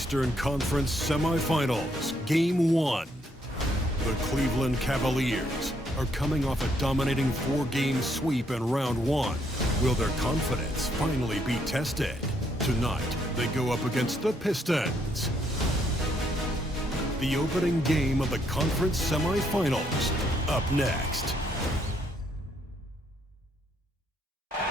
Eastern Conference Semifinals, Game 1. The Cleveland Cavaliers are coming off a dominating 4-game sweep in Round 1. Will their confidence finally be tested? Tonight, they go up against the Pistons. The opening game of the conference semifinals, up next.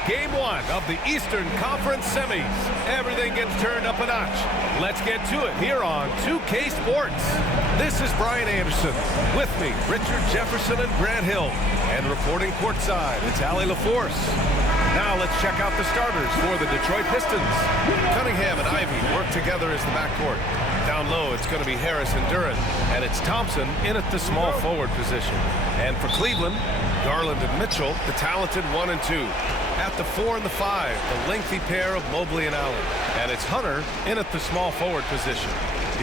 Game 1 of the Eastern Conference Semis. Everything gets turned up a notch. Let's get to it here on 2K Sports. This is Brian Anderson. With me, Richard Jefferson and Grant Hill. And reporting courtside, it's Allie LaForce. Now let's check out the starters for the Detroit Pistons. Cunningham and Ivy work together as the backcourt. Down low, it's going to be Harris and Duren. And it's Thompson in at the small forward position. And for Cleveland, Garland and Mitchell, the talented 1 and 2. At the 4 and the 5, the lengthy pair of Mobley and Allen. And it's Hunter in at the small forward position.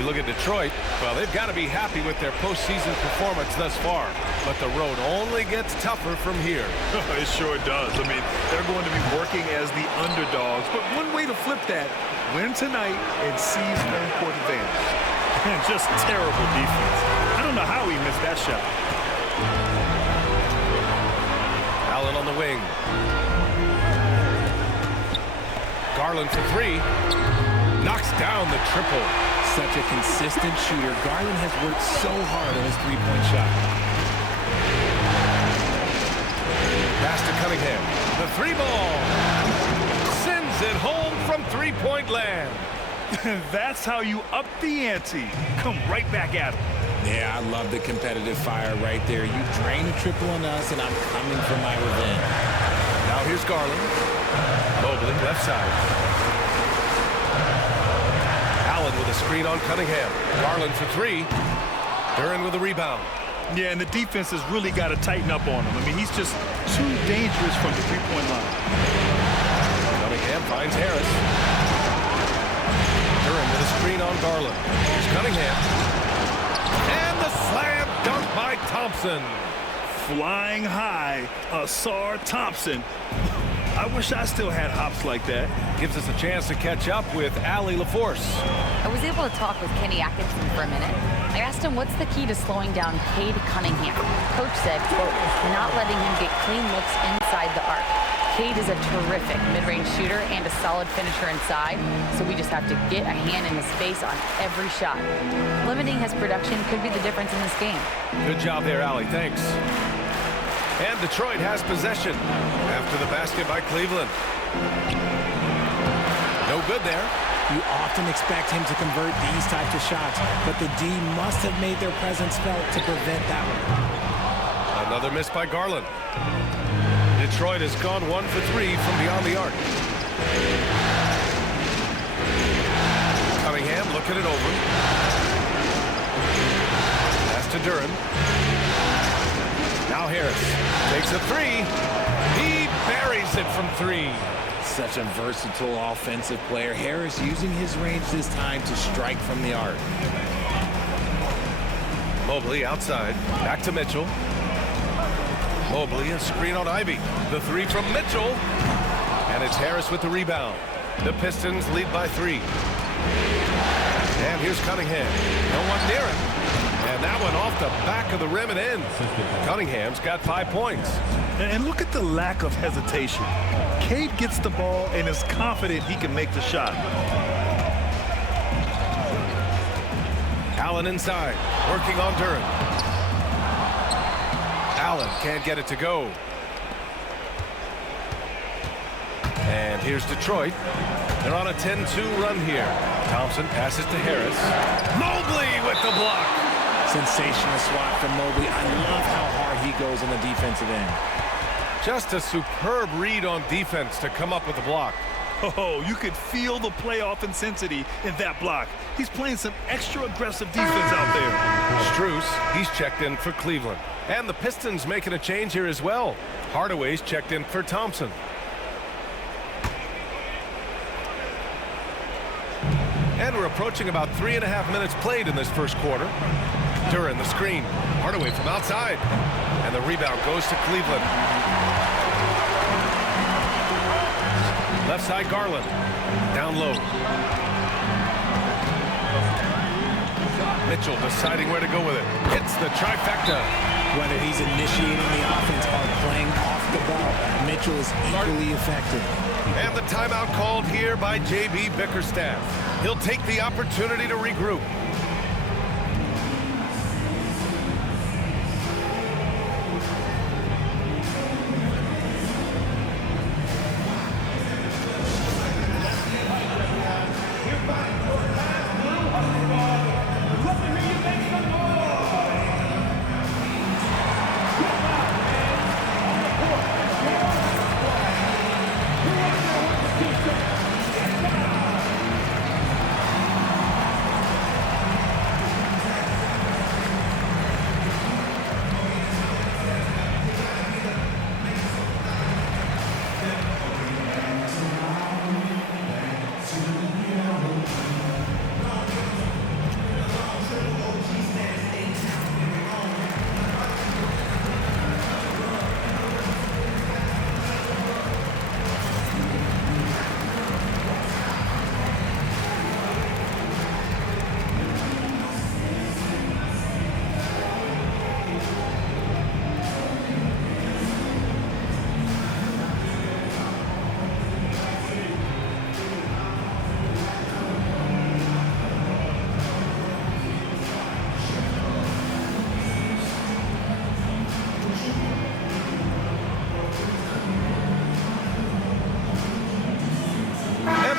You look at Detroit, well, they've got to be happy with their postseason performance thus far. But the road only gets tougher from here. It sure does. I mean, they're going to be working as the underdogs. But one way to flip that, win tonight and seize home court advantage. And just terrible defense. I don't know how he missed that shot. Allen on the wing. Garland for 3. Knocks down the triple. Such a consistent shooter. Garland has worked so hard on his three-point shot. Pass to Cunningham. The 3 ball. Sends it home from three-point land. That's how you up the ante. Come right back at him. Yeah, I love the competitive fire right there. You drain a triple on us, and I'm coming for my revenge. Now here's Garland. Mobley, left side. Allen with a screen on Cunningham. Garland for 3. Duren with a rebound. Yeah, and the defense has really got to tighten up on him. I mean, he's just too dangerous from the three-point line. Cunningham finds Harris. Duren with a screen on Garland. Here's Cunningham. And the slam dunk by Thompson. Flying high, Asar Thompson. I wish I still had hops like that. Gives us a chance to catch up with Allie LaForce. I was able to talk with Kenny Atkinson for a minute. I asked him what's the key to slowing down Cade Cunningham. Coach said, quote, not letting him get clean looks inside the arc. Cade is a terrific mid-range shooter and a solid finisher inside, so we just have to get a hand in his face on every shot. Limiting his production could be the difference in this game. Good job there, Allie. Thanks. And Detroit has possession after the basket by Cleveland. No good there. You often expect him to convert these types of shots, but the D must have made their presence felt to prevent that one. Another miss by Garland. Detroit has gone 1 for 3 from beyond the arc. Cunningham looking it over. Pass to Duren. Now Harris takes a 3. He buries it from 3. Such a versatile offensive player. Harris using his range this time to strike from the arc. Mobley outside. Back to Mitchell. Mobley, a screen on Ivy. The 3 from Mitchell. And it's Harris with the rebound. The Pistons lead by 3. And here's Cunningham. No one near him. And that one off the back of the rim and in. Cunningham's got 5 points. And look at the lack of hesitation. Cade gets the ball and is confident he can make the shot. Allen inside, working on Duren. Allen can't get it to go. And here's Detroit. They're on a 10-2 run here. Thompson passes to Harris. Mobley with the block. Sensational swat from Mobley. I love how hard he goes on the defensive end. Just a superb read on defense to come up with the block. Oh, you could feel the playoff intensity in that block. He's playing some extra aggressive defense out there. Strus, he's checked in for Cleveland. And the Pistons making a change here as well. Hardaway's checked in for Thompson. And we're approaching about 3.5 minutes played in this first quarter. Duren the screen. Hardaway from outside. And the rebound goes to Cleveland. Left side Garland. Down low. Mitchell deciding where to go with it. Hits the trifecta. Whether he's initiating the offense or playing off the ball, Mitchell is equally effective. And the timeout called here by J.B. Bickerstaff. He'll take the opportunity to regroup.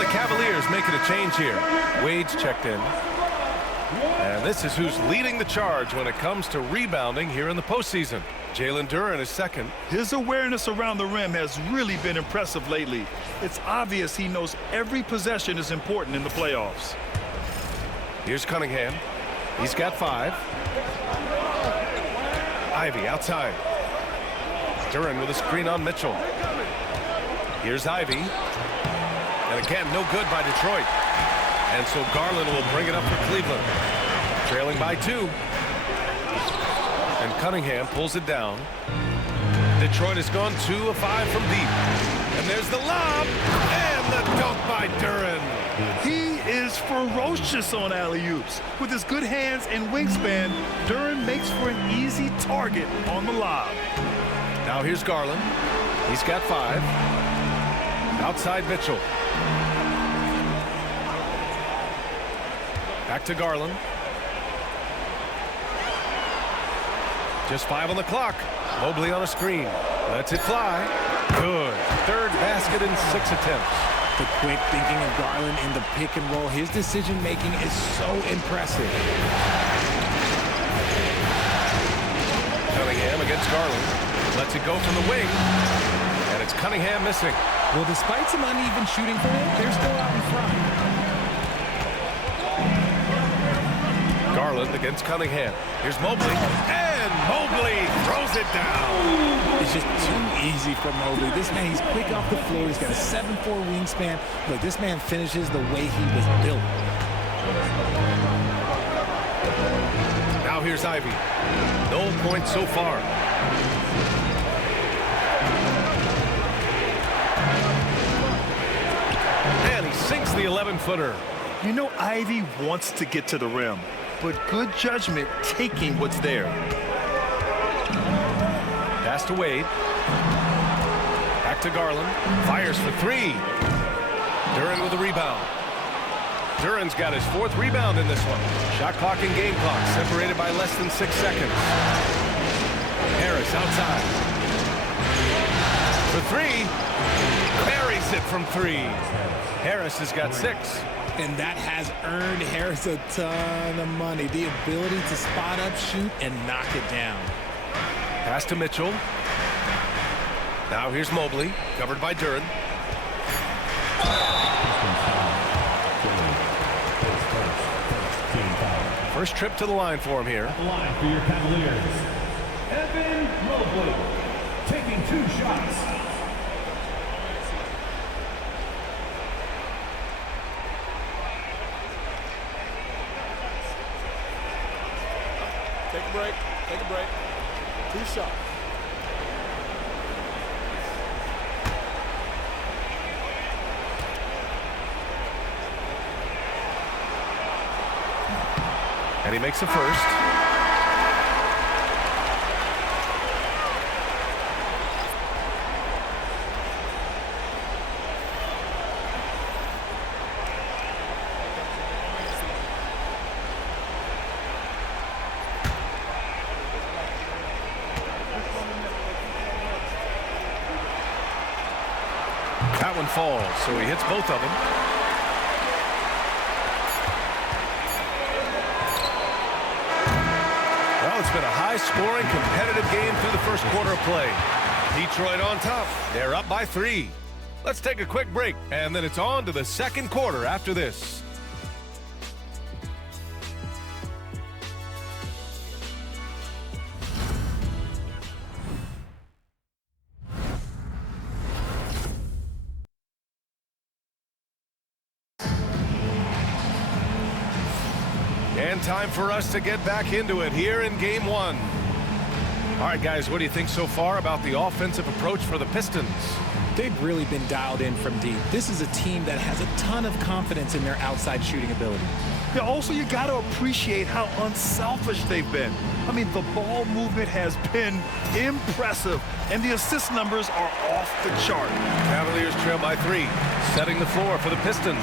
Cavaliers making a change here. Wade's checked in. And this is who's leading the charge when it comes to rebounding here in the postseason. Jalen Duren is second. His awareness around the rim has really been impressive lately. It's obvious he knows every possession is important in the playoffs. Here's Cunningham. He's got 5. Ivy outside. Duren with a screen on Mitchell. Here's Ivy. And again, no good by Detroit. And so Garland will bring it up for Cleveland. Trailing by 2. And Cunningham pulls it down. Detroit has gone 2 of 5 from deep. And there's the lob. And the dunk by Duren. He is ferocious on alley-oops. With his good hands and wingspan, Duren makes for an easy target on the lob. Now here's Garland. He's got 5. Outside Mitchell. Back to Garland. Just 5 on the clock. Mobley on a screen. Lets it fly. Good. Third basket in 6 attempts. The quick thinking of Garland in the pick and roll. His decision making is so impressive. Cunningham against Garland. Lets it go from the wing. And it's Cunningham missing. Well, despite some uneven shooting for him, they're still out in front. Garland against Cunningham. Here's Mobley. And Mobley throws it down. It's just too easy for Mobley. This man, he's quick off the floor. He's got a 7'4" wingspan. Look, this man finishes the way he was built. Now here's Ivy. No points so far. And he sinks the 11-footer. You know Ivy wants to get to the rim, but good judgment taking what's there. Pass to Wade. Back to Garland. Fires for 3. Duren with a rebound. Duren's got his 4th rebound in this one. Shot clock and game clock separated by less than 6 seconds. Harris outside. For 3. Buries it from 3. Harris has got 6. And that has earned Harris a ton of money. The ability to spot up, shoot, and knock it down. Pass to Mitchell. Now here's Mobley, covered by Duren. First trip to the line for him here. The line for your Cavaliers. Evan Mobley taking 2 shots. Take a break. Take a break. 2 shots. And he makes the first. That one falls, so he hits both of them. Well, it's been a high-scoring, competitive game through the first quarter of play. Detroit on top. They're up by 3. Let's take a quick break, and then it's on to the second quarter after this. And time for us to get back into it here in Game 1. All right, guys, what do you think so far about the offensive approach for the Pistons? They've really been dialed in from deep. This is a team that has a ton of confidence in their outside shooting ability. Yeah, also, you got to appreciate how unselfish they've been. I mean, the ball movement has been impressive, and the assist numbers are off the chart. Cavaliers trail by 3, setting the floor for the Pistons.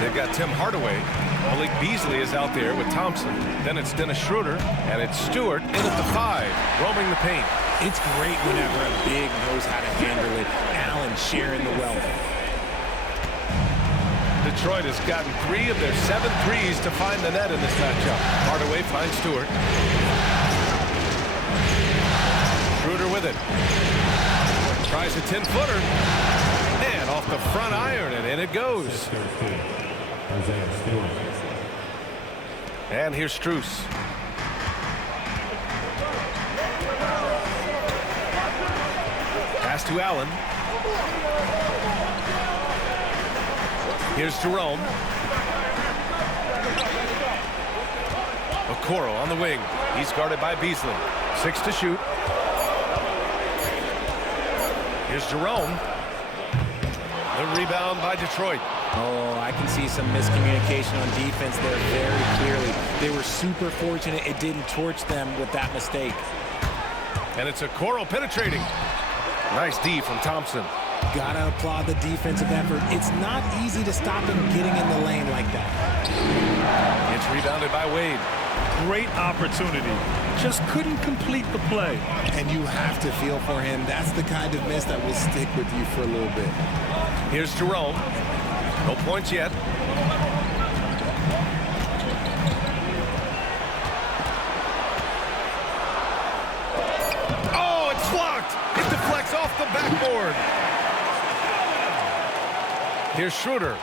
They've got Tim Hardaway. Malik Beasley is out there with Thompson. Then it's Dennis Schroeder, and it's Stewart in at the 5, roaming the paint. It's great whenever a big knows how to handle it. Allen sharing the wealth. Detroit has gotten 3 of their 7 threes to find the net in this matchup. Hardaway finds Stewart. Schroeder with it. Tries a 10-footer. And off the front iron, and in it goes. And here's Strus. Pass to Allen. Here's Jerome. Okoro on the wing. He's guarded by Beasley. 6 to shoot. Here's Jerome. The rebound by Detroit. Oh, I can see some miscommunication on defense there very clearly. They were super fortunate it didn't torch them with that mistake. And it's Okoro penetrating. Nice D from Thompson. Gotta applaud the defensive effort. It's not easy to stop him getting in the lane like that. It's rebounded by Wade. Great opportunity. Just couldn't complete the play. And you have to feel for him. That's the kind of miss that will stick with you for a little bit. Here's Jerome. No points yet. Oh, it's blocked. It deflects off the backboard. Here's Schroeder.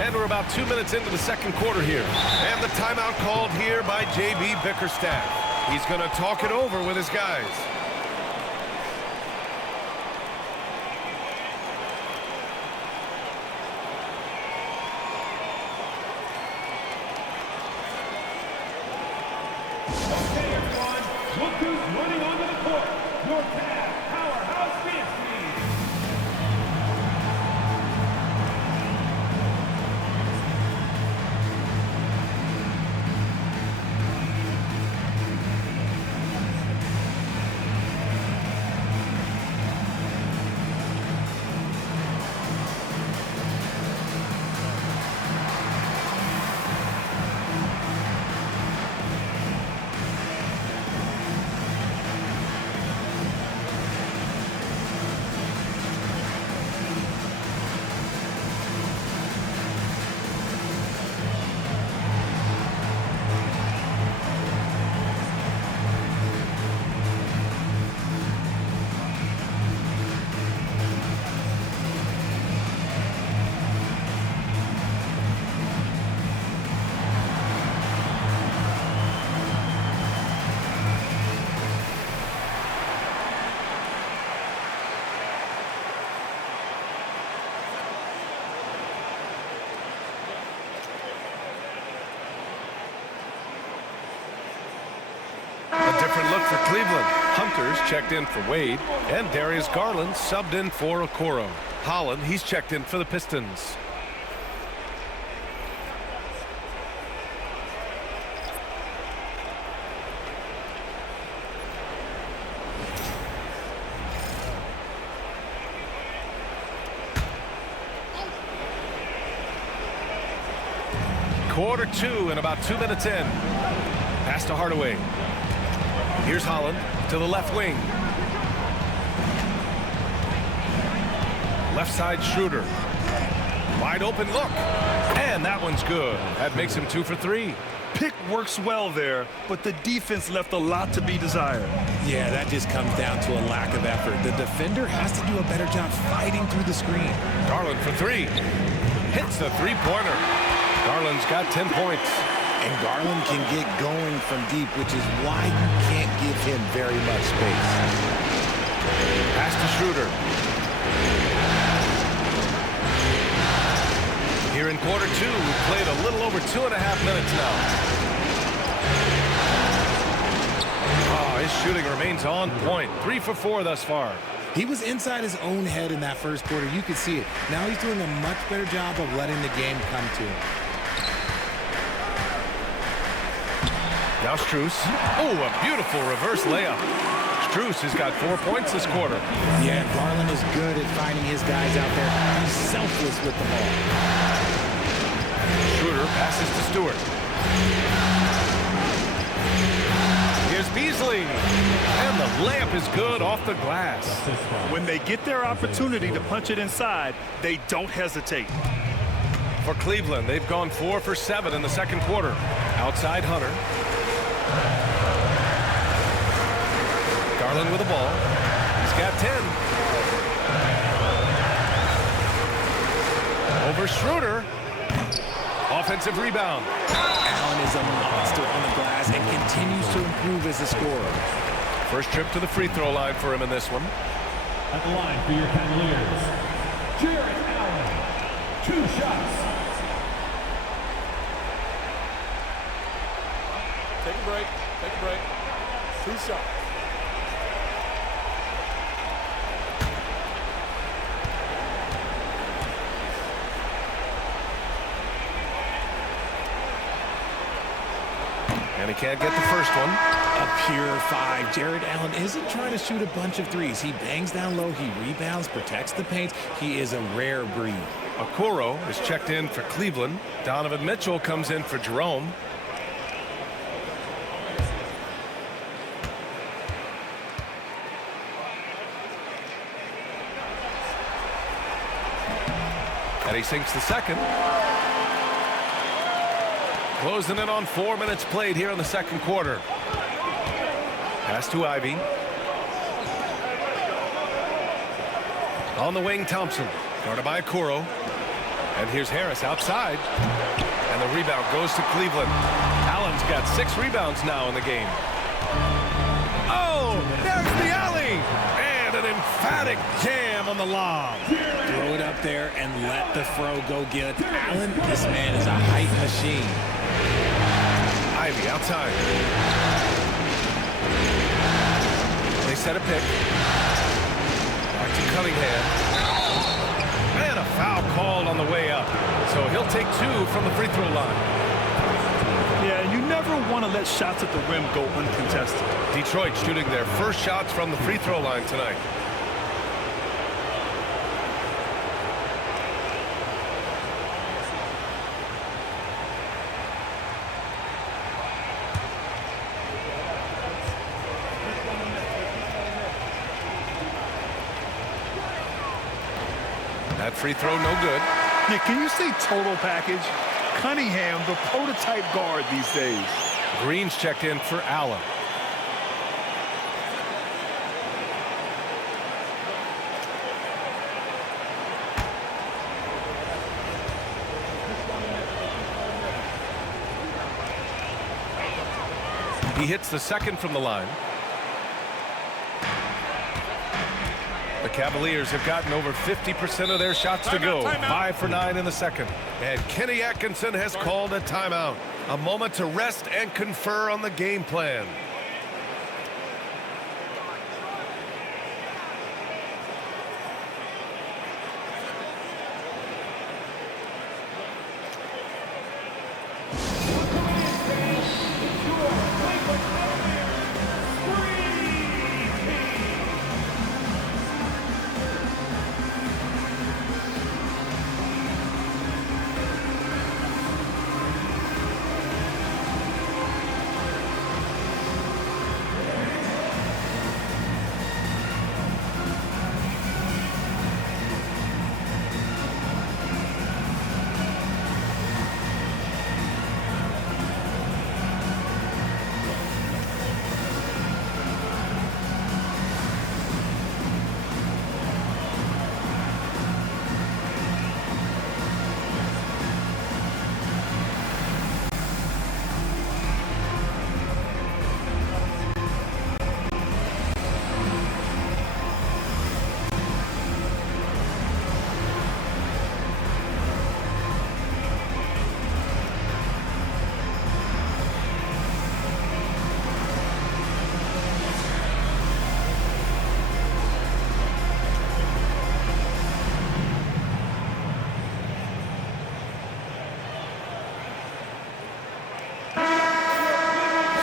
And we're about 2 minutes into the second quarter here. And the timeout called here by J.B. Bickerstaff. He's going to talk it over with his guys. Okay, everyone, look who's running onto the court. Your Cavs powerhouse dance team. Different look for Cleveland. Hunter's checked in for Wade, and Darius Garland subbed in for Okoro. Holland, he's checked in for the Pistons. Quarter 2 and about 2 minutes in. Pass to Hardaway. Here's Holland to the left wing. Left side Schroeder. Wide open look. And that one's good. That makes him 2 for 3. Pick works well there, but the defense left a lot to be desired. Yeah, that just comes down to a lack of effort. The defender has to do a better job fighting through the screen. Garland for 3. Hits the three-pointer. Garland's got 10 points. And Garland can get going from deep, which is why you can't give him very much space. Pass to Schroeder. Here in quarter 2, we've played a little over 2.5 minutes now. Oh, his shooting remains on point. 3 for 4 thus far. He was inside his own head in that first quarter. You could see it. Now he's doing a much better job of letting the game come to him. Now Strus. Oh, a beautiful reverse layup. Strus has got 4 points this quarter. Yeah, Garland is good at finding his guys out there. He's selfless with the ball. Schroeder passes to Stewart. Here's Beasley. And the layup is good off the glass. When they get their opportunity to punch it inside, they don't hesitate. For Cleveland, they've gone 4 for 7 in the second quarter. Outside Hunter. Garland with the ball. He's got 10. Over Schroeder. Offensive rebound. Allen is a monster on the glass and continues to improve as a scorer. First trip to the free throw line for him in this one. At the line for your Cavaliers, Jared Allen. 2 shots. Take a break. Take a break. 2 shots. And he can't get the first one. A pure 5. Jared Allen isn't trying to shoot a bunch of threes. He bangs down low. He rebounds, protects the paint. He is a rare breed. Okoro is checked in for Cleveland. Donovan Mitchell comes in for Jerome. And he sinks the second. Closing in on 4 minutes played here in the second quarter. Pass to Ivy. On the wing, Thompson. Guarded by Okoro. And here's Harris outside. And the rebound goes to Cleveland. Allen's got 6 rebounds now in the game. Oh, there's the alley. And an emphatic jam on the lob. Throw it up there and let the throw go get it. Allen, this man is a height machine. Ivy outside. They set a pick. Back to Cunningham. And a foul called on the way up. So he'll take 2 from the free throw line. Yeah, you never want to let shots at the rim go uncontested. Detroit shooting their first shots from the free throw line tonight. That free throw no good. Yeah, can you say total package? Cunningham, the prototype guard these days. Green's checked in for Allen. He hits the second from the line. The Cavaliers have gotten over 50% of their shots to go. 5 for 9 in the second. And Kenny Atkinson has called a timeout. A moment to rest and confer on the game plan.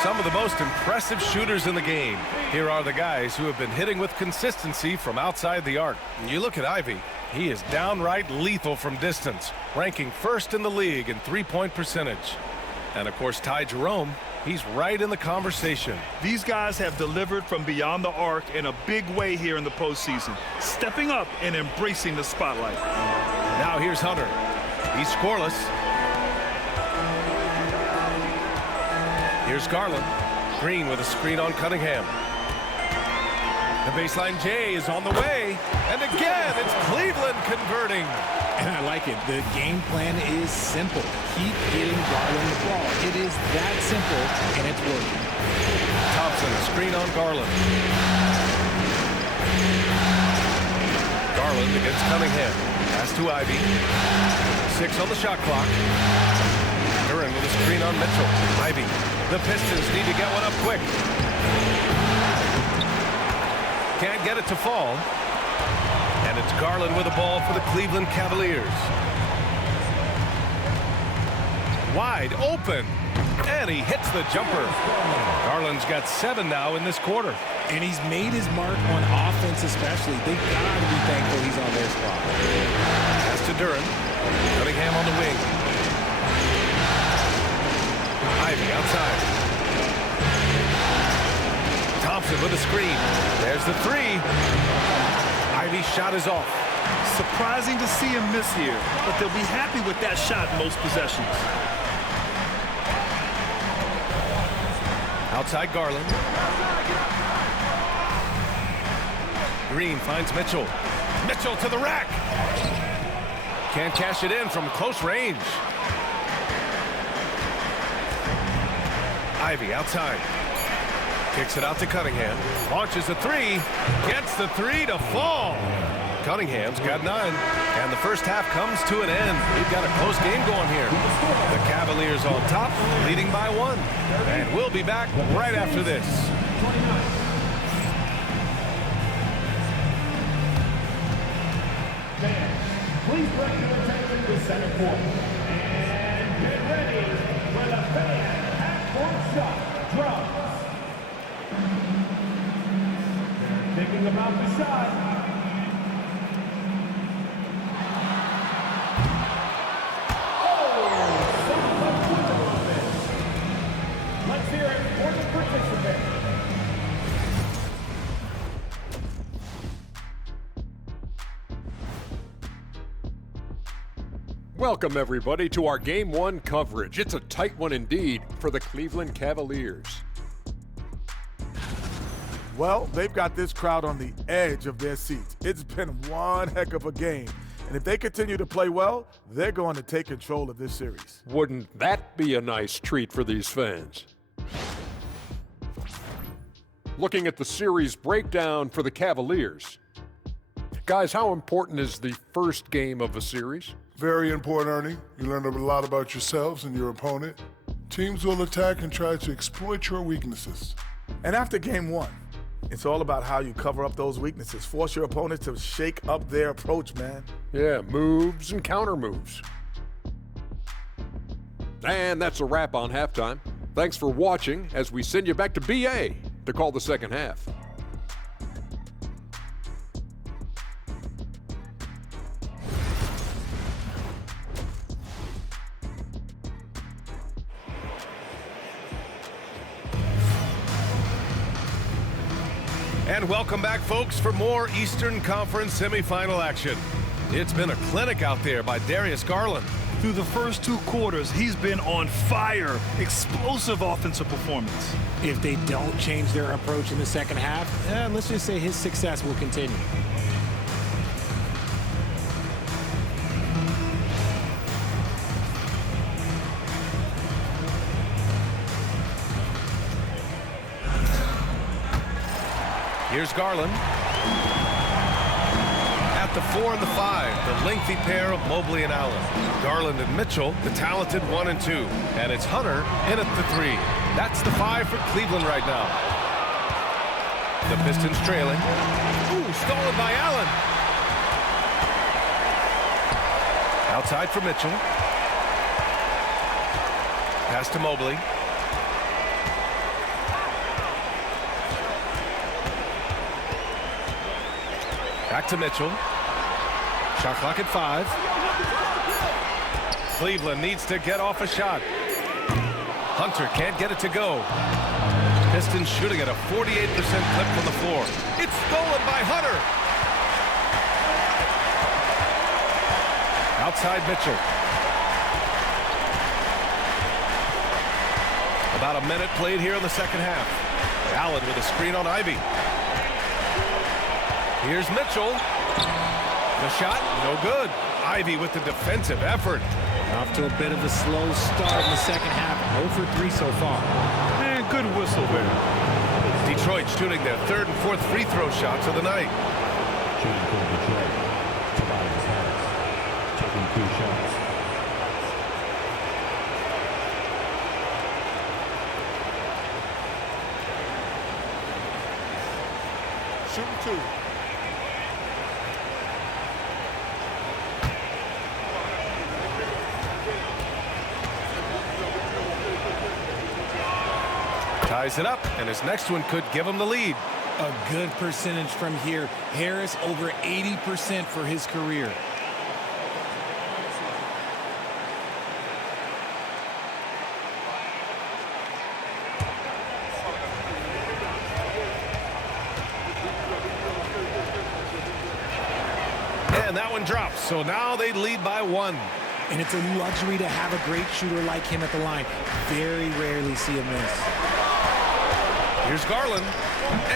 some of the most impressive shooters in the game. Here are the guys who have been hitting with consistency from outside the arc. You look at Ivy. He is downright lethal from distance, ranking first in the league in three-point percentage. And, of course, Ty Jerome, he's right in the conversation. These guys have delivered from beyond the arc in a big way here in the postseason, stepping up and embracing the spotlight. Now here's Hunter. He's scoreless. Here's Garland. Green with a screen on Cunningham. The baseline J is on the way. And again, it's Cleveland converting. And I like it. The game plan is simple. Keep getting Garland the ball. It is that simple, and it's working. Thompson, screen on Garland. Garland against Cunningham. Pass to Ivy. 6 on the shot clock. Duran with a screen on Mitchell. Ivy. The Pistons need to get one up quick. Can't get it to fall. And it's Garland with the ball for the Cleveland Cavaliers. Wide open. And he hits the jumper. Garland's got 7 now in this quarter. And he's made his mark on offense especially. They've got to be thankful he's on their spot. Pass to Duran. Cunningham on the wing. Ivy outside. Thompson with a screen. There's the 3. Ivy's shot is off. Surprising to see him miss here, but they'll be happy with that shot in most possessions. Outside Garland. Green finds Mitchell. Mitchell to the rack. Can't cash it in from close range. Ivy outside. Kicks it out to Cunningham. Launches a 3. Gets the 3 to fall. Cunningham's got 9. And the first half comes to an end. We've got a close game going here. The Cavaliers on top, leading by 1. And we'll be back right after this. Please bring your attention to center court. And get ready for the fan half-court shot drums. They're thinking about the shot. Let's hear it for the participant. Welcome, everybody, to our Game 1 coverage. It's a tight one indeed for the Cleveland Cavaliers. Well, they've got this crowd on the edge of their seats. It's been one heck of a game. And if they continue to play well, they're going to take control of this series. Wouldn't that be a nice treat for these fans? Looking at the series breakdown for the Cavaliers. Guys, how important is the first game of a series? Very important, Ernie. You learn a lot about yourselves and your opponent. Teams will attack and try to exploit your weaknesses. And after game 1, it's all about how you cover up those weaknesses. Force your opponent to shake up their approach, man. Yeah, moves and counter moves. And that's a wrap on halftime. Thanks for watching as we send you back to BA to call the second half. And welcome back, folks, for more Eastern Conference semifinal action. It's been a clinic out there by Darius Garland. Through the first 2 quarters, he's been on fire. Explosive offensive performance. If they don't change their approach in the second half, let's just say his success will continue. Here's Garland. At the 4 and the 5, the lengthy pair of Mobley and Allen. Garland and Mitchell, the talented 1 and 2. And it's Hunter in at the 3. That's the 5 for Cleveland right now. The Pistons trailing. Ooh, stolen by Allen. Outside for Mitchell. Pass to Mobley. Back to Mitchell. Shot clock at 5. Cleveland needs to get off a shot. Hunter can't get it to go. Pistons shooting at a 48% clip from the floor. It's stolen by Hunter. Outside Mitchell. About a minute played here in the second half. Allen with a screen on Ivy. Here's Mitchell. The shot, no good. Ivy with the defensive effort. Off to a bit of a slow start in the second half. 0 for 3 so far. And good whistle there. Detroit shooting their third and fourth free throw shots of the night. Shooting for Detroit, Tobias Harris, taking 2 shots. Shooting 2. Ties it up, and his next one could give him the lead. A good percentage from here. Harris over 80% for his career. And that one drops, so now they lead by 1. And it's a luxury to have a great shooter like him at the line. Very rarely see a miss. Here's Garland,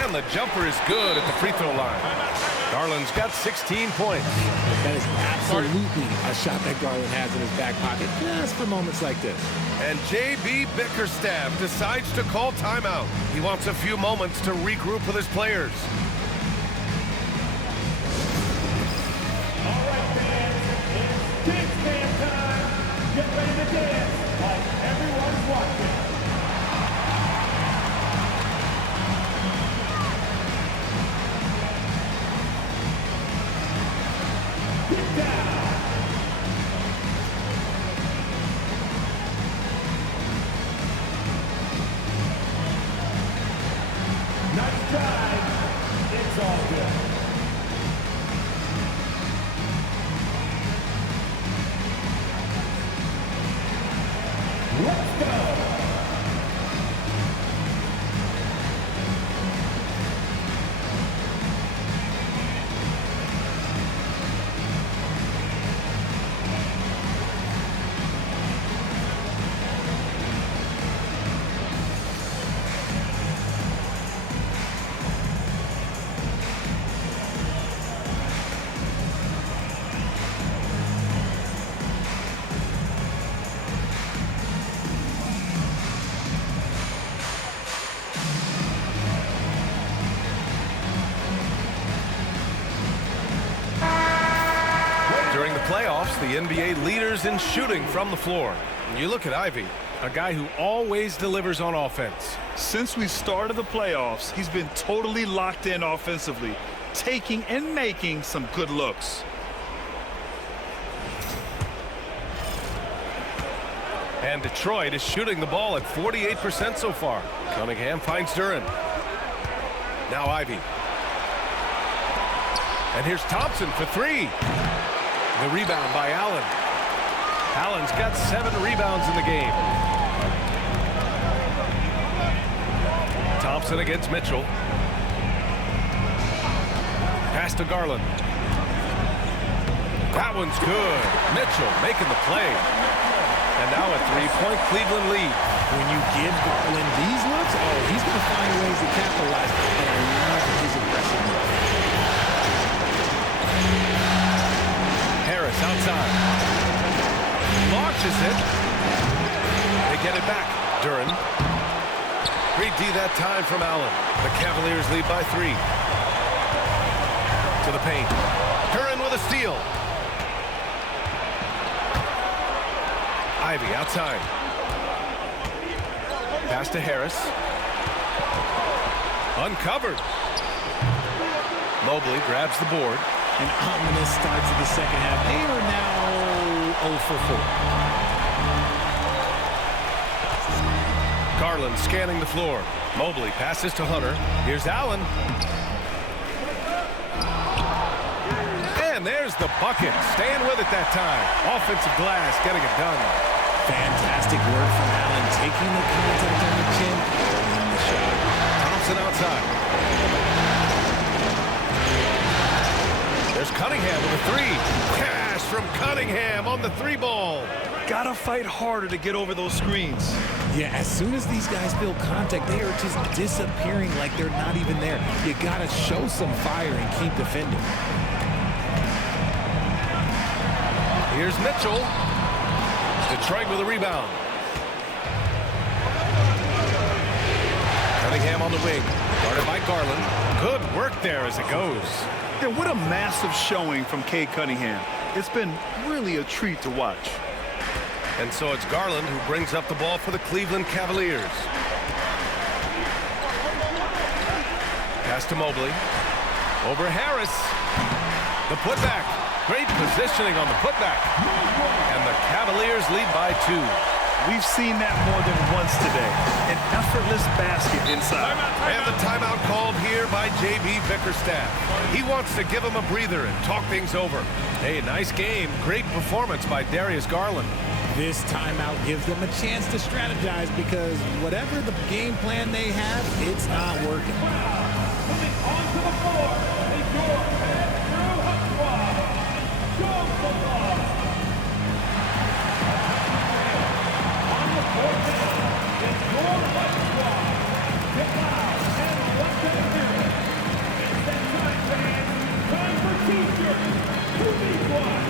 and the jumper is good at the free throw line. Garland's got 16 points. That is absolutely a shot that Garland has in his back pocket just for moments like this. And J.B. Bickerstaff decides to call timeout. He wants a few moments to regroup with his players. All right, fans, it's dance band time. Get ready to dance like everyone's watching. Get down. Nice try. It's all good. Let's go! During the playoffs, the NBA leaders in shooting from the floor. And you look at Ivy, a guy who always delivers on offense. Since we started the playoffs, he's been totally locked in offensively, taking and making some good looks. And Detroit is shooting the ball at 48% so far. Cunningham finds Duren. Now Ivy. And here's Thompson for 3. The rebound by Allen. Allen's got 7 rebounds in the game. Thompson against Mitchell. Pass to Garland. That one's good. Mitchell making the play. And now a 3-point Cleveland lead. When you give Garland these looks, oh, he's going to find ways to capitalize. And I love his aggressiveness. Harris outside. Launches it. They get it back. Duren. Great D that time from Allen. The Cavaliers lead by 3. To the paint. Duren with a steal. Ivy outside. Pass to Harris. Uncovered. Mobley grabs the board. An ominous start to the second half. They are now 0 for 4. Garland scanning the floor. Mobley passes to Hunter. Here's Allen. And there's the bucket. Staying with it that time. Offensive glass getting it done. Fantastic work from Allen, taking the contact on the chin and the shot. Thompson outside. There's Cunningham with a three. Cash from Cunningham on the three ball. Gotta fight harder to get over those screens. Yeah, as soon as these guys feel contact, they are just disappearing like they're not even there. You gotta show some fire and keep defending. Here's Mitchell. Detroit with a rebound. Cunningham on the wing. Guarded by Garland. Good work there as it goes. Yeah, what a massive showing from Cade Cunningham. It's been really a treat to watch. And so it's Garland who brings up the ball for the Cleveland Cavaliers. Pass to Mobley. Over Harris. The putback. Great positioning on the putback. And the Cavaliers lead by 2. We've seen that more than once today. An effortless basket inside. And the timeout called here by J.B. Bickerstaff. He wants to give him a breather and talk things over. Hey, nice game. Great performance by Darius Garland. This timeout gives them a chance to strategize because whatever the game plan they have, it's not working. Coming onto the floor is your head Drew Hutchwell. On the court now is your Hutchwell. Get out and what can it do? It's that time, fans. Time for T-shirts. 2v1.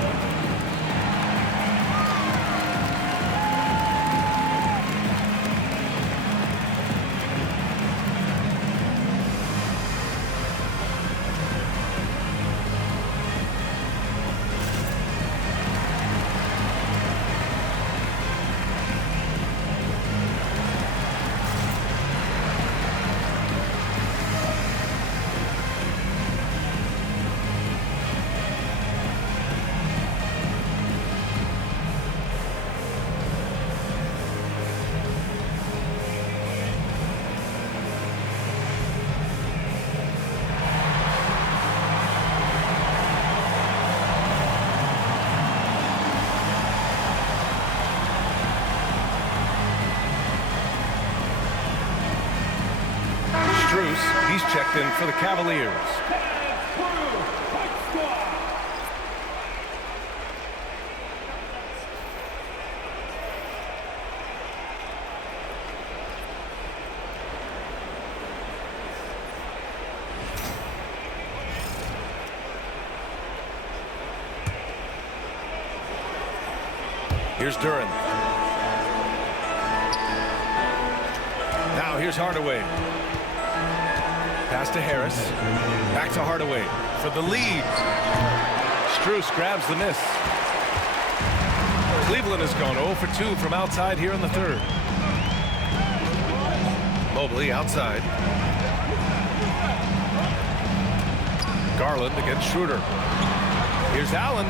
He's checked in for the Cavaliers. Here's Duran. Now here's Hardaway. Pass to Harris. Back to Hardaway for the lead. Strus grabs the miss. Cleveland has gone 0 for 2 from outside here in the third. Mobley outside. Garland against Schroeder. Here's Allen.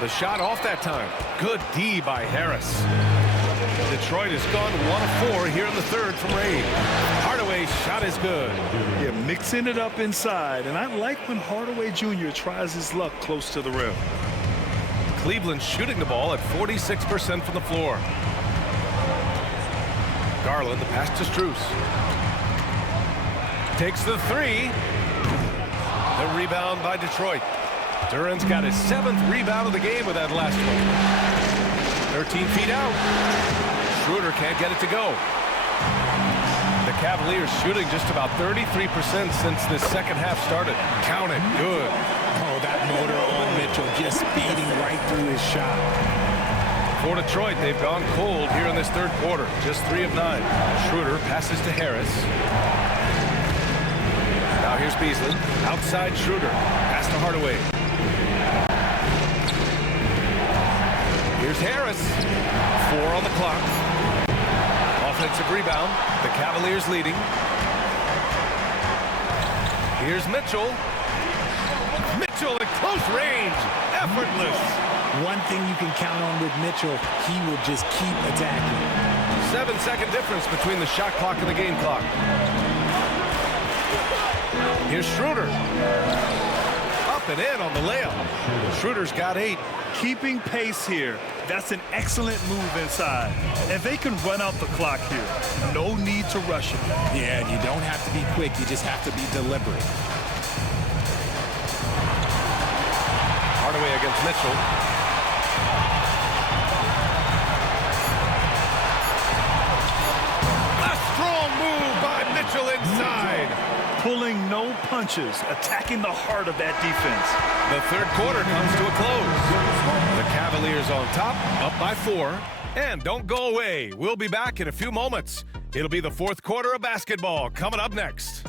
The shot off that time. Good D by Harris. Detroit has gone 1 of 4 here in the third from Reid. Hardaway's shot is good. Yeah, mixing it up inside. And I like when Hardaway Jr. tries his luck close to the rim. Cleveland shooting the ball at 46% from the floor. Garland, the pass to Strus. Takes the three. The rebound by Detroit. Duran's got his 7th rebound of the game with that last one. 13 feet out. Schroeder can't get it to go. The Cavaliers shooting just about 33% since the second half started. Count it. Good. Oh, that motor on Mitchell just speeding right through his shot. For Detroit, they've gone cold here in this third quarter. Just 3 of 9. Schroeder passes to Harris. Now here's Beasley. Outside Schroeder. Pass to Hardaway. Here's Harris. 4 on the clock. Offensive rebound. The Cavaliers leading. Here's Mitchell. Mitchell at close range. Effortless. One thing you can count on with Mitchell, he will just keep attacking. 7-second difference between the shot clock and the game clock. Here's Schroeder. Up up and in on the layup. Schroeder's got 8. Keeping pace here. That's an excellent move inside. And they can run out the clock here. No need to rush it. Yeah, and you don't have to be quick. You just have to be deliberate. Hardaway against Mitchell. A strong move by Mitchell inside. Pulling no punches, attacking the heart of that defense. The third quarter comes to a close. The Cavaliers on top, up by 4. And don't go away. We'll be back in a few moments. It'll be the fourth quarter of basketball coming up next.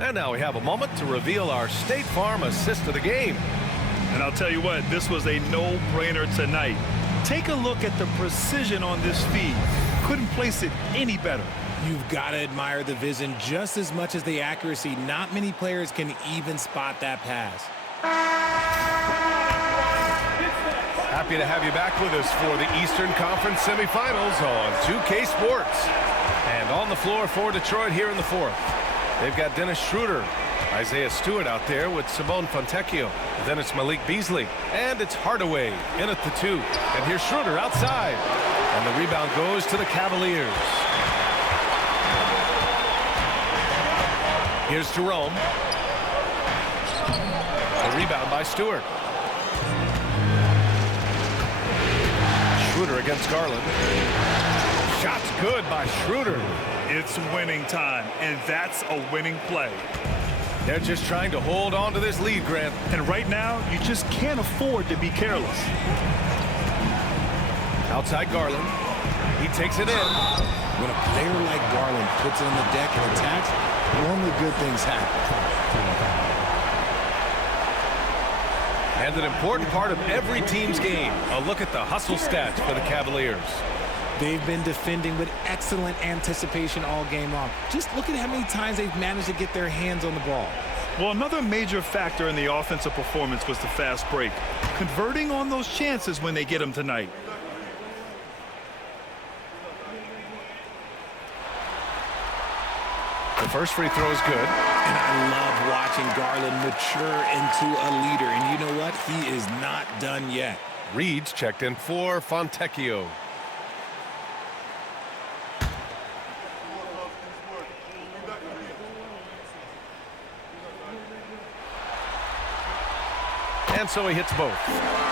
And now we have a moment to reveal our State Farm assist of the game. And I'll tell you what, this was a no-brainer tonight. Take a look at the precision on this feed. Couldn't place it any better. You've got to admire the vision just as much as the accuracy. Not many players can even spot that pass. Happy to have you back with us for the Eastern Conference semifinals on 2K Sports. And on the floor for Detroit here in the fourth. They've got Dennis Schroeder, Isaiah Stewart out there with Simone Fontecchio. Then it's Malik Beasley, and it's Hardaway in at the 2. And here's Schroeder outside, and the rebound goes to the Cavaliers. Here's Jerome. The rebound by Stewart. Schroeder against Garland. Shot's good by Schroeder. It's winning time, and that's a winning play. They're just trying to hold on to this lead, Grant. And right now, you just can't afford to be careless. Outside Garland. He takes it in. When a player like Garland puts it on the deck and attacks, normally good things happen. And an important part of every team's game. A look at the hustle stats for the Cavaliers. They've been defending with excellent anticipation all game long. Just look at how many times they've managed to get their hands on the ball. Well, another major factor in the offensive performance was the fast break. Converting on those chances when they get them tonight. The first free throw is good. And I love watching Garland mature into a leader. And you know what? He is not done yet. Reed's checked in for Fontecchio. And so he hits both.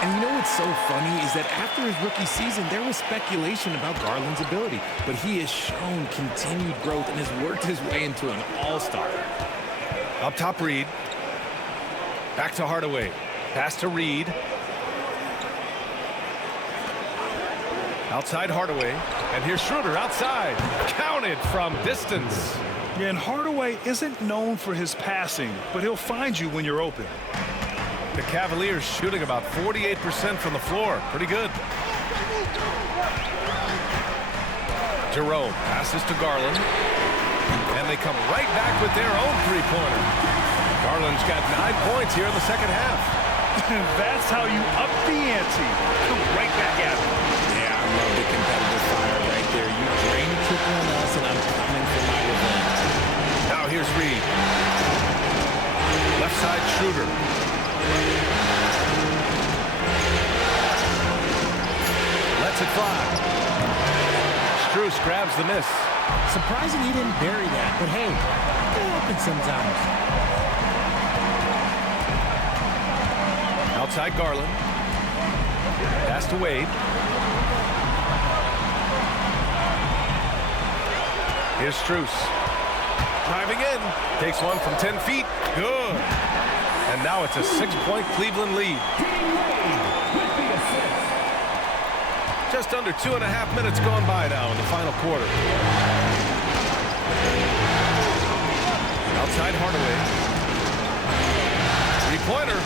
And you know what's so funny is that after his rookie season, there was speculation about Garland's ability. But he has shown continued growth and has worked his way into an all-star. Up top, Reed. Back to Hardaway. Pass to Reed. Outside Hardaway. And here's Schroeder outside. Counted from distance. Yeah, and Hardaway isn't known for his passing, but he'll find you when you're open. The Cavaliers shooting about 48% from the floor. Pretty good. Jerome passes to Garland. And they come right back with their own three-pointer. Garland's got 9 points here in the second half. That's how you up the ante. Come right back at it. Yeah, I love the competitive fire right there. You drain a triple on us, and I'm coming for my revenge. Now here's Reed. Left side Schroeder. Lets it fly. Strus grabs the miss. Surprising he didn't bury that, but hey, it happens sometimes. Outside Garland. Pass to Wade. Here's Strus. Driving in. Takes one from 10 feet. Good. And now it's a 6-point Cleveland lead. Just under 2.5 minutes gone by now in the final quarter. Outside Hardaway. Three-pointer.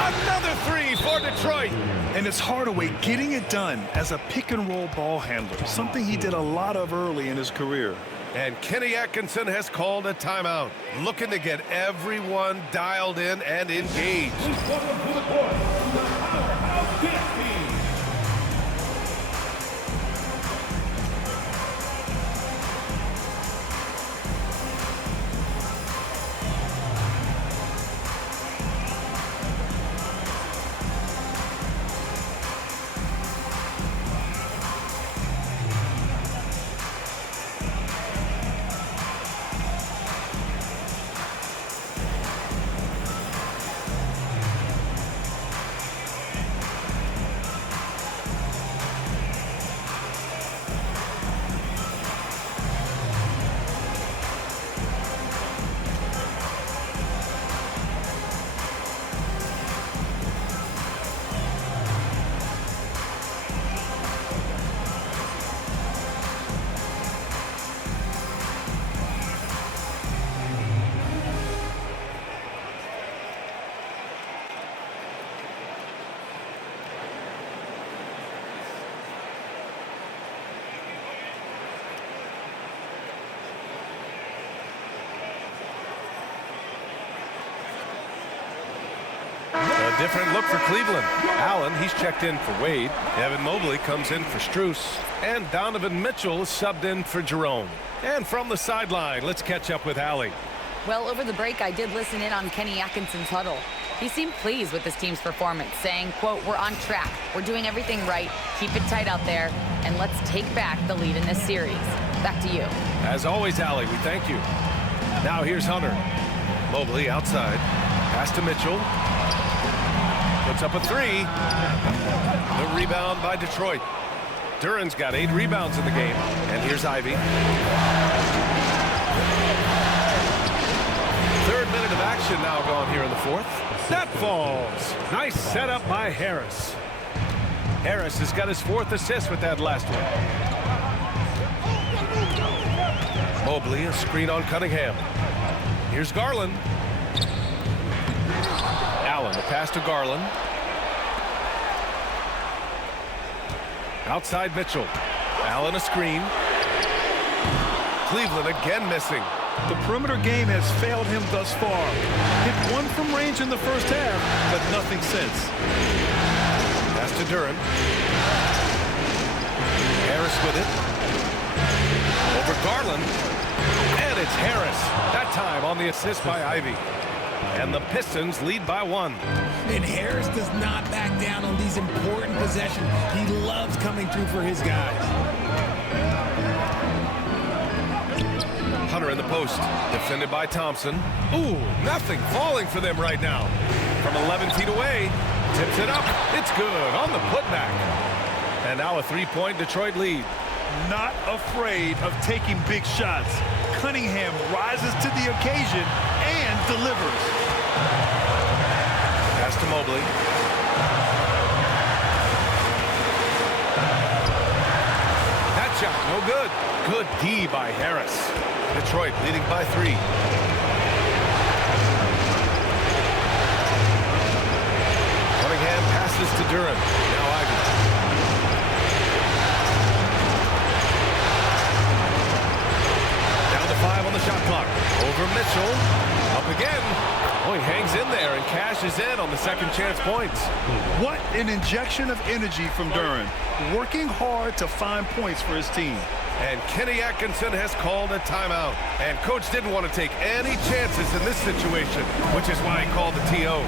Another three for Detroit. And it's Hardaway getting it done as a pick-and-roll ball handler, something he did a lot of early in his career. And Kenny Atkinson has called a timeout, looking to get everyone dialed in and engaged. Welcome to the court, the Powerhouse Dance Team. A different look for Cleveland. Allen, he's checked in for Wade. Evan Mobley comes in for Strus. And Donovan Mitchell is subbed in for Jerome. And from the sideline, let's catch up with Allie. Well, over the break, I did listen in on Kenny Atkinson's huddle. He seemed pleased with his team's performance, saying, quote, "We're on track. We're doing everything right. Keep it tight out there, and let's take back the lead in this series." Back to you. As always, Allie, we thank you. Now here's Hunter. Mobley outside. Pass to Mitchell. Puts up a three. The rebound by Detroit. Duran's got 8 rebounds in the game. And here's Ivy. 3rd minute of action now gone here in the 4th. That falls. Nice setup by Harris. Harris has got his 4th assist with that last one. Mobley, a screen on Cunningham. Here's Garland. Allen, the pass to Garland. Outside Mitchell. Allen a screen. Cleveland again missing. The perimeter game has failed him thus far. Hit 1 from range in the first half, but nothing since. Pass to Duran. Harris with it. Over Garland. And it's Harris. That time on the assist by Ivy. And the Pistons lead by 1. And Harris does not back down on these important possessions. He loves coming through for his guys. Hunter in the post. Defended by Thompson. Ooh, nothing falling for them right now. From 11 feet away. Tips it up. It's good on the putback. And now a 3-point Detroit lead. Not afraid of taking big shots. Cunningham rises to the occasion and delivers. Pass to Mobley. That shot, no good. Good D by Harris. Detroit leading by 3. Cunningham passes to Duran. Now Ivy. Down to 5 on the shot clock. Over Mitchell. Up again. Oh, he hangs in there and cashes in on the second chance points. What an injection of energy from Duran. Working hard to find points for his team. And Kenny Atkinson has called a timeout. And coach didn't want to take any chances in this situation, which is why he called the TO.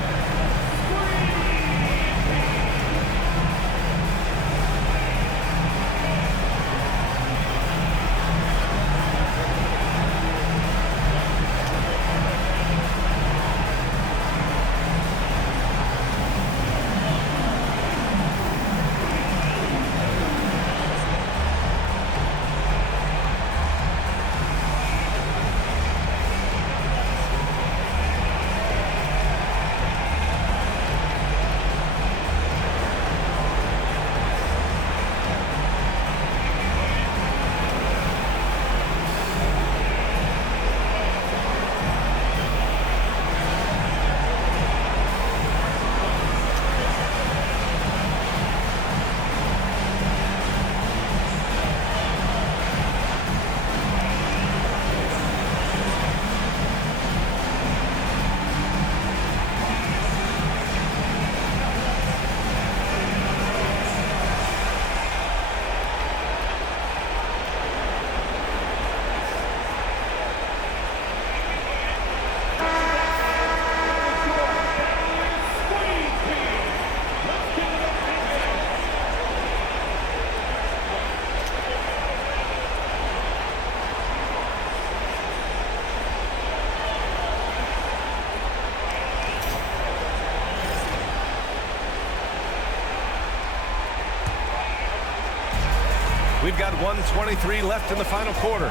We've got 1:23 left in the final quarter.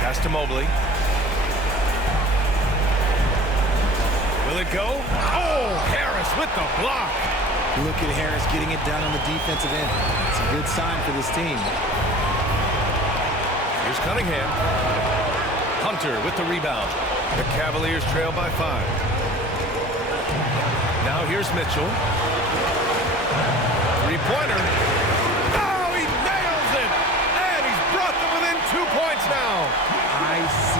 Pass to Mobley. Will it go? Oh, Harris with the block. Look at Harris getting it done on the defensive end. It's a good sign for this team. Here's Cunningham. Hunter with the rebound. The Cavaliers trail by 5. Now here's Mitchell. Three-pointer. Oh, he nails it! And he's brought them within 2 points now. ICE.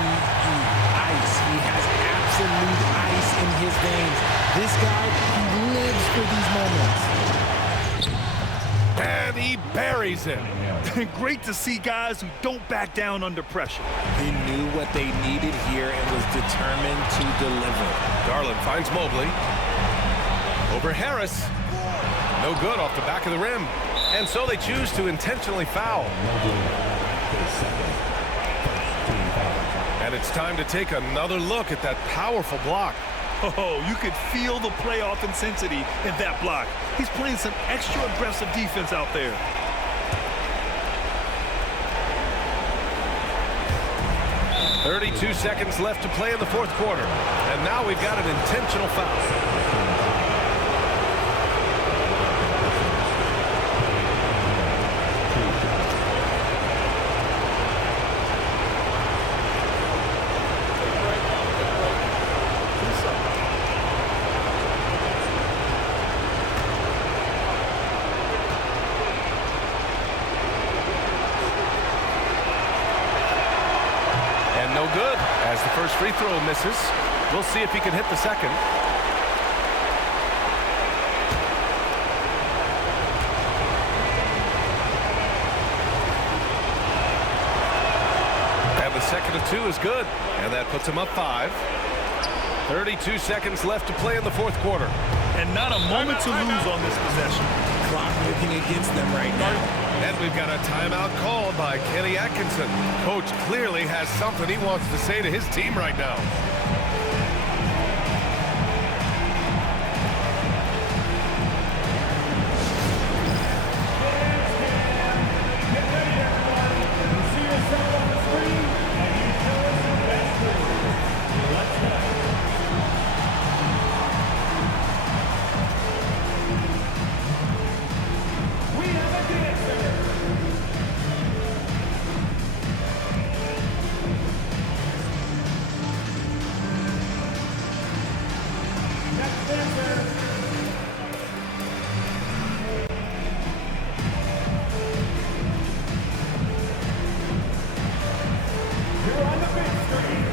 Ice. He has absolute ice in his veins. This guy, he lives for these moments. And he buries it. Great to see guys who don't back down under pressure. He knew what they needed here and was determined to deliver. Garland finds Mobley. Over Harris. No good off the back of the rim. And so they choose to intentionally foul. And it's time to take another look at that powerful block. Oh, you could feel the playoff intensity in that block. He's playing some extra aggressive defense out there. .32 seconds left to play in the fourth quarter. And now we've got an intentional foul. No good as the first free throw misses. We'll see if he can hit the second. And the second of 2 is good. And that puts him up 5. 32 seconds left to play in the fourth quarter. And not a moment to lose on this possession. Clock working against them right now. And we've got a timeout called by Kenny Atkinson. Coach clearly has something he wants to say to his team right now. Get ready, everybody. You see yourself on the screen, and you show us your best move. Let's go. We have a dancer. Next dancer. You're on the big screen.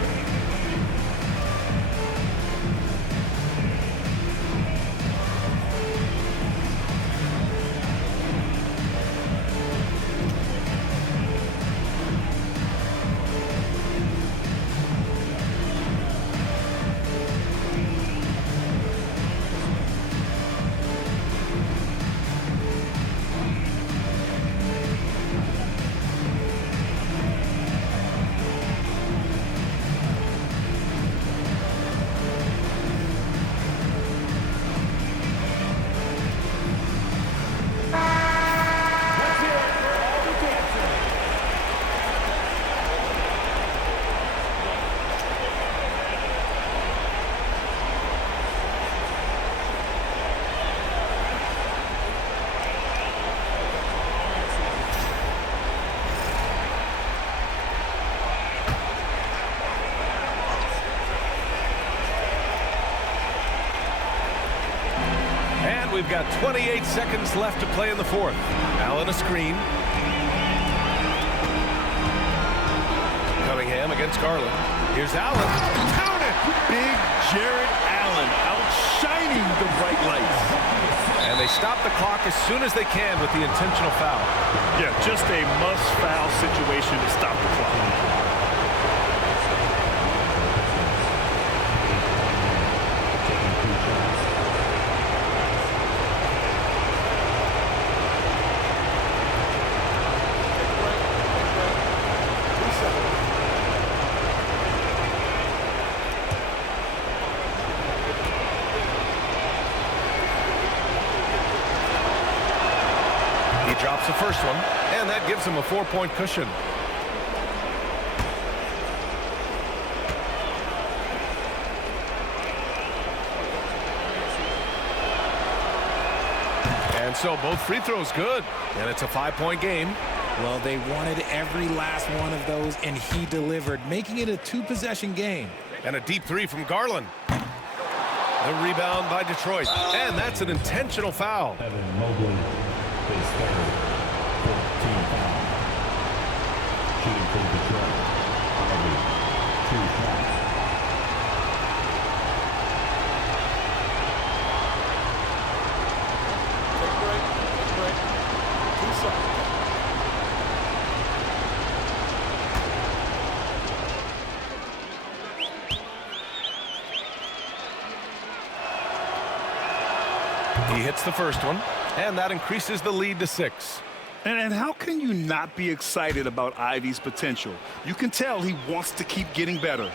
Let's hear it for all the dancers. And we've got 28 seconds left to play in the fourth. Allen a screen. Cunningham against Garland. Here's Allen. Count it! Big Jared Allen outshining the bright lights. And they stop the clock as soon as they can with the intentional foul. Yeah, just a must-foul situation to stop the clock. He drops the first one, And that gives him a 4-point cushion. And so both free throws good. And it's a 5-point game. Well, they wanted every last one of those, and he delivered, making it a 2-possession game. And a deep three from Garland. The rebound by Detroit. And that's an intentional foul. Evan Mobley is third. 14 foul. Shooting for Detroit. Mobley, 2 shots. Take a break. Take a break. 2 shots. He hits the first one, and that increases the lead to 6. And how can you not be excited about Ivy's potential? You can tell he wants to keep getting better.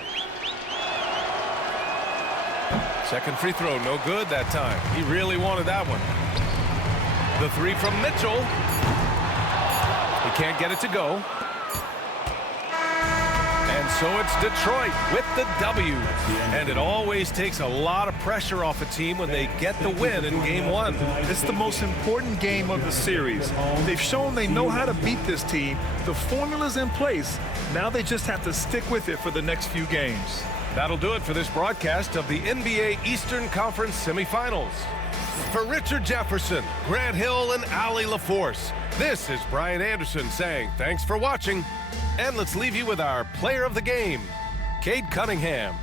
Second free throw, no good that time. He really wanted that one. The three from Mitchell. He can't get it to go. And so it's Detroit with the W. And it always takes a lot of pressure off a team when they get the win in Game 1. It's the most important game of the series. They've shown they know how to beat this team. The formula's in place. Now they just have to stick with it for the next few games. That'll do it for this broadcast of the NBA Eastern Conference semifinals. For Richard Jefferson, Grant Hill, and Allie LaForce, this is Brian Anderson saying thanks for watching. And let's leave you with our player of the game, Cade Cunningham.